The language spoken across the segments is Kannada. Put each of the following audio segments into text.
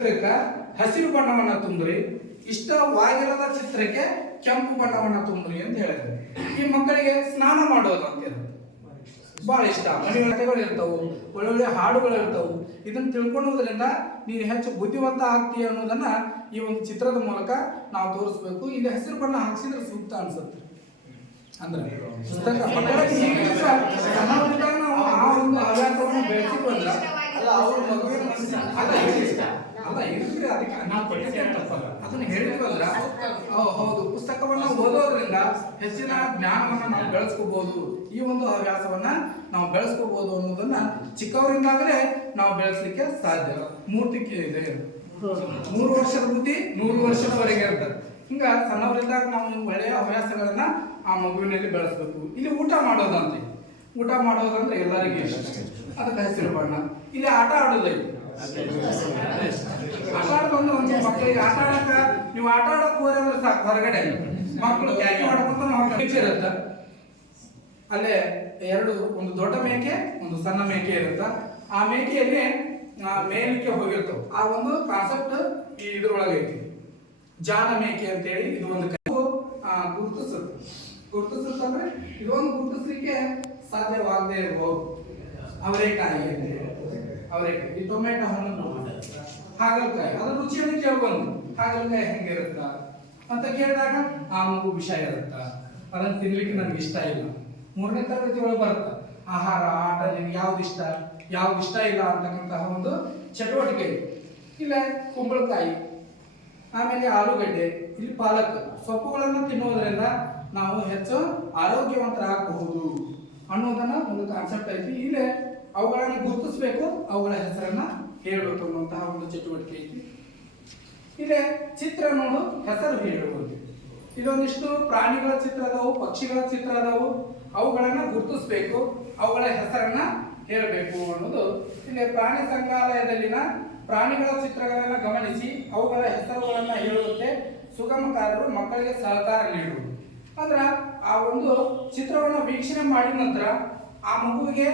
ಚಿತ್ರಕ್ಕೆ ಹಸಿರು ಬಣ್ಣವನ್ನ ತುಂಬ್ರಿ, ಇಷ್ಟವಾಗಿರದ ಚಿತ್ರಕ್ಕೆ ಕೆಂಪು ಬಣ್ಣವನ್ನ ತುಂಬ್ರಿ ಅಂತ ಹೇಳಿದ್ರು. ಈ ಮಕ್ಕಳಿಗೆ ಸ್ನಾನ ಮಾಡೋದು ಅಂತ ಇರುತ್ತೆ, ಬಹಳ ಇಷ್ಟ. ಮನೆಗಳು ಇರ್ತಾವು, ಒಳ್ಳೊಳ್ಳೆ ಹಾಡುಗಳು ಇರ್ತಾವು. ಇದನ್ನ ತಿಳ್ಕೊಳ್ಳೋದ್ರಿಂದ ನೀನು ಹೆಚ್ಚು ಬುದ್ಧಿವಂತ ಆಗ್ತೀಯ ಅನ್ನೋದನ್ನ ಈ ಒಂದು ಚಿತ್ರದ ಮೂಲಕ ನಾವು ತೋರಿಸ್ಬೇಕು. ಇಲ್ಲಿ ಹಸಿರು ಬಣ್ಣ ಹಾಕ್ಸಿದ್ರೆ ಸೂಕ್ತ ಅನ್ಸುತ್ತೆ. ಅಂದ್ರೆ ಪುಸ್ತಕ ಮಕ್ಕಳಿಗೆ ನಾವು ಆ ಒಂದು ಹವ್ಯಾಸವನ್ನು ಬೆಳೆಸಿಕೊಂಡ್ರ ಅವ್ರ ಮಗುವಿನ ಅಲ್ಲ ಇರ್ತೀರಿ, ಅದಕ್ಕೆ ನಾವು ಅದನ್ನ ಹೇಳಿದ್ವಲ್ಲ. ಹೌದು, ಪುಸ್ತಕವನ್ನು ಓದೋದ್ರಿಂದ ಹೆಚ್ಚಿನ ಜ್ಞಾನವನ್ನ ನಾವು ಬೆಳೆಸ್ಕೋಬಹುದು, ಈ ಒಂದು ಹವ್ಯಾಸವನ್ನ ನಾವು ಬೆಳೆಸ್ಕೋಬಹುದು ಅನ್ನೋದನ್ನ ಚಿಕ್ಕವರಿಂದಾಗಲೇ ನಾವು ಬೆಳೆಸಲಿಕ್ಕೆ ಸಾಧ್ಯ. ಮೂರ್ತಿಕೆ ಇದೆ, 3 ವರ್ಷದ ಬುದ್ಧಿ 100 ವರ್ಷದವರೆಗೆ ಇರ್ತದೆ. ಹಿಂಗ ಸಣ್ಣವರಿದ್ದಾಗ ನಾವು ಒಳ್ಳೆಯ ಹವ್ಯಾಸಗಳನ್ನ ಆ ಮಗುವಿನಲ್ಲಿ ಬೆಳೆಸ್ಬೇಕು. ಇಲ್ಲಿ ಊಟ ಮಾಡೋದಂತೆ, ಊಟ ಮಾಡೋದಂದ್ರೆ ಎಲ್ಲರಿಗೂ ಇಷ್ಟ, ಅದಕ್ಕೆ ಹಸಿರು ಬಣ್ಣ. ಇಲ್ಲಿ ಆಟ ಆಡೋದೈತಿ, ಆಟ ಆಡ್ಕೊಂಡು ಒಂದು ಮಕ್ಕಳಿಗೆ ಆಟ ಆಡಕ ನೀವು ಆಟ ಆಡಕ್ ಹೋದ್ರೆ ಅಂದ್ರೆ ಸಾಕು, ಹೊರಗಡೆ ಮಕ್ಕಳು ಕ್ಯಾಕಿ ಮಾಡ್ಕೊಂತ ಇರುತ್ತೆ. ಅಲ್ಲೇ ಒಂದು ದೊಡ್ಡ ಮೇಕೆ, ಒಂದು ಸಣ್ಣ ಮೇಕೆ ಇರುತ್ತೆ. ಆ ಮೇಕೆಯಲ್ಲಿ ಮೇಲಿಕ್ಕೆ ಹೋಗಿರ್ತಾವ. ಆ ಒಂದು ಕಾನ್ಸೆಪ್ಟ್ ಇದ್ರೊಳಗೆ ಐತಿ, ಜಾನ ಮೇಕೆ ಅಂತೇಳಿ. ಇದು ಒಂದು ಗುರುತಿಸುತ್ತಂದ್ರೆ ಇದೊಂದು ಗುರುತಿಸ್ಲಿಕ್ಕೆ ಸಾಧ್ಯವಾಗದೇ ಇರಬಹುದು. ಅವರೇಕಾಯಿ, ಈ ಟೊಮೆಟೊ ಹಣ್ಣು, ಹಾಗಲಕಾಯಿ, ಅದ್ರ ರುಚಿಯನ್ನು ಕೇಳ್ಬಂದು ಹಾಗಲಕಾಯಿ ಹೆಂಗಿರುತ್ತ ಅಂತ ಕೇಳಿದಾಗ ಆ ಮಗು ವಿಷ ಇರುತ್ತ, ಅದನ್ನು ತಿನ್ಲಿಕ್ಕೆ ನನಗೆ ಇಷ್ಟ ಇಲ್ಲ. 3ನೇ ತರಗತಿ ಒಳಗೆ ಬರುತ್ತ ಆಹಾರ, ಆಟ, ನಿಮ್ಗೆ ಯಾವ್ದು ಇಷ್ಟ ಇಲ್ಲ ಅಂತಕ್ಕಂತಹ ಒಂದು ಚಟುವಟಿಕೆ. ಇಲ್ಲ ಕುಂಬಳಕಾಯಿ, ಆಮೇಲೆ ಆಲೂಗಡ್ಡೆ, ಇಲ್ಲಿ ಪಾಲಕ್, ಸೊಪ್ಪುಗಳನ್ನು ತಿನ್ನುವುದರಿಂದ ನಾವು ಹೆಚ್ಚು ಆರೋಗ್ಯವಂತರಾಗಬಹುದು ಅನ್ನೋದನ್ನ ಒಂದು ಕಾನ್ಸೆಪ್ಟ್ ಐತಿ. ಇಲ್ಲೇ ಅವುಗಳನ್ನು ಗುರುತಿಸ್ಬೇಕು, ಅವುಗಳ ಹೆಸರನ್ನ ಹೇಳಬೇಕು ಅನ್ನುವಂತಹ ಒಂದು ಚಟುವಟಿಕೆ ಐತಿ. ಇಲ್ಲೇ ಚಿತ್ರ ನೋಡು, ಹೆಸರು ಹೇಳುವುದು. ಇದೊಂದಿಷ್ಟು ಪ್ರಾಣಿಗಳ ಚಿತ್ರ ಅದಾವು, ಪಕ್ಷಿಗಳ ಚಿತ್ರ ಅದಾವು, ಅವುಗಳನ್ನ ಗುರುತಿಸ್ಬೇಕು, ಅವುಗಳ ಹೆಸರನ್ನ ಹೇಳಬೇಕು ಅನ್ನೋದು. ಇಲ್ಲಿ ಪ್ರಾಣಿ ಸಂಗ್ರಹಾಲಯದಲ್ಲಿನ ಪ್ರಾಣಿಗಳ ಚಿತ್ರಗಳನ್ನ ಗಮನಿಸಿ ಅವುಗಳ ಹೆಸರುಗಳನ್ನ ಹೇಳುವಂತೆ ಸುಗಮಕಾರರು ಮಕ್ಕಳಿಗೆ ಸಹಕಾರ ನೀಡುವುದು. ಅಂದ್ರ ಆ ಒಂದು ಚಿತ್ರವನ್ನು ವೀಕ್ಷಣೆ ಮಾಡಿದ ನಂತರ ಆ ಮಗುವಿಗೆ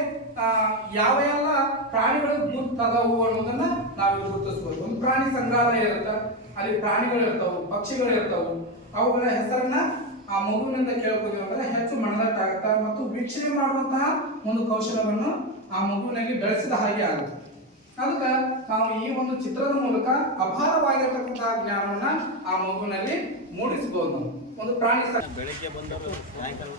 ಯಾವ ಎಲ್ಲ ಪ್ರಾಣಿಗಳು ಗುರುತದಾವು ಅನ್ನೋದನ್ನ ನಾವು ಗುರುತಿಸ್ಬೋದು. ಒಂದು ಪ್ರಾಣಿ ಸಂಗ್ರಹಾಲಯ ಇರುತ್ತೆ, ಅಲ್ಲಿ ಪ್ರಾಣಿಗಳು ಇರ್ತಾವು, ಪಕ್ಷಿಗಳು ಇರ್ತಾವು, ಅವುಗಳ ಹೆಸರನ್ನ ಆ ಮಗುವಿನಿಂದ ಕೇಳ್ಬೋದು ಅಂದ್ರೆ ಹೆಚ್ಚು ಮನದಟ್ಟಾಗುತ್ತ ಮತ್ತು ವೀಕ್ಷಣೆ ಮಾಡುವಂತಹ ಒಂದು ಕೌಶಲವನ್ನು ಆ ಮಗುವಿನಲ್ಲಿ ಬೆಳೆಸಿದ ಹಾಗೆ ಆಗುತ್ತೆ. ಅದಕ್ಕೆ ನಾವು ಈ ಒಂದು ಚಿತ್ರದ ಮೂಲಕ ಅಪಾರವಾಗಿರತಕ್ಕಂತಹ ಜ್ಞಾನವನ್ನ ಆ ಮಗುವಿನಲ್ಲಿ ಮೂಡಿಸಬಹುದು. ಒಂದು ಪ್ರಾಣಿ ಬೆಳಗ್ಗೆ ಬಂದವರು ಸಾಯಂಕಾಲ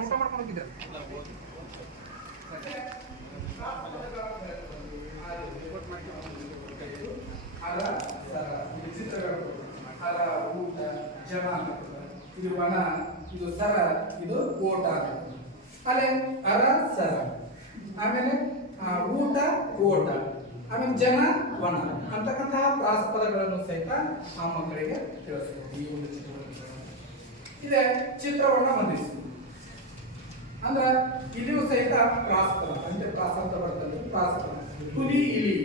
ಊಟ ಮಾಡ್ಕೊಂಡು ಹೋಗಿದ್ದೆ. ಊಟ, ಜನ, ಇದು ವನ, ಇದು ಸರ, ಇದು ಓಟ. ಅಲ್ಲೇ ಅರ ಸರ, ಆಮೇಲೆ ಊಟ ಓಟ, ಆಮೇಲೆ ಜನ ವನ ಅಂತಕ್ಕಂತಹ ಪ್ರಾಸ್ಪದಗಳನ್ನು ಸಹಿತ ಆ ಮಕ್ಕಳಿಗೆ ತಿಳಿಸಬಹುದು. ಈ ಒಂದು ಚಿತ್ರವನ್ನು ಇದೆ ಚಿತ್ರವನ್ನ ಹೊಂದಿಸಿ ಅಂದ್ರ ಇಲ್ಲಿಯೂ ಸಹಿತ ಪ್ರಾಸ್ಪದ ಅಂದ್ರೆ ಪ್ರಾಸಂತ ಬರ್ತದೆ. ಪ್ರಾಸ್ಪದ ಹುಲಿ, ಇಲಿ,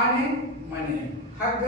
ಆನೆ, ಮನೆ, ಹಗ್ಗ,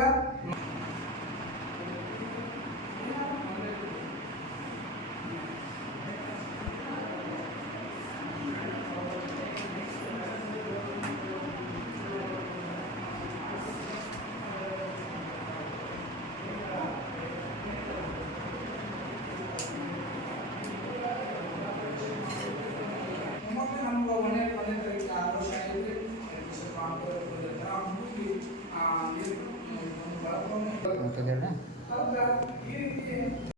ಈ ರೀತಿ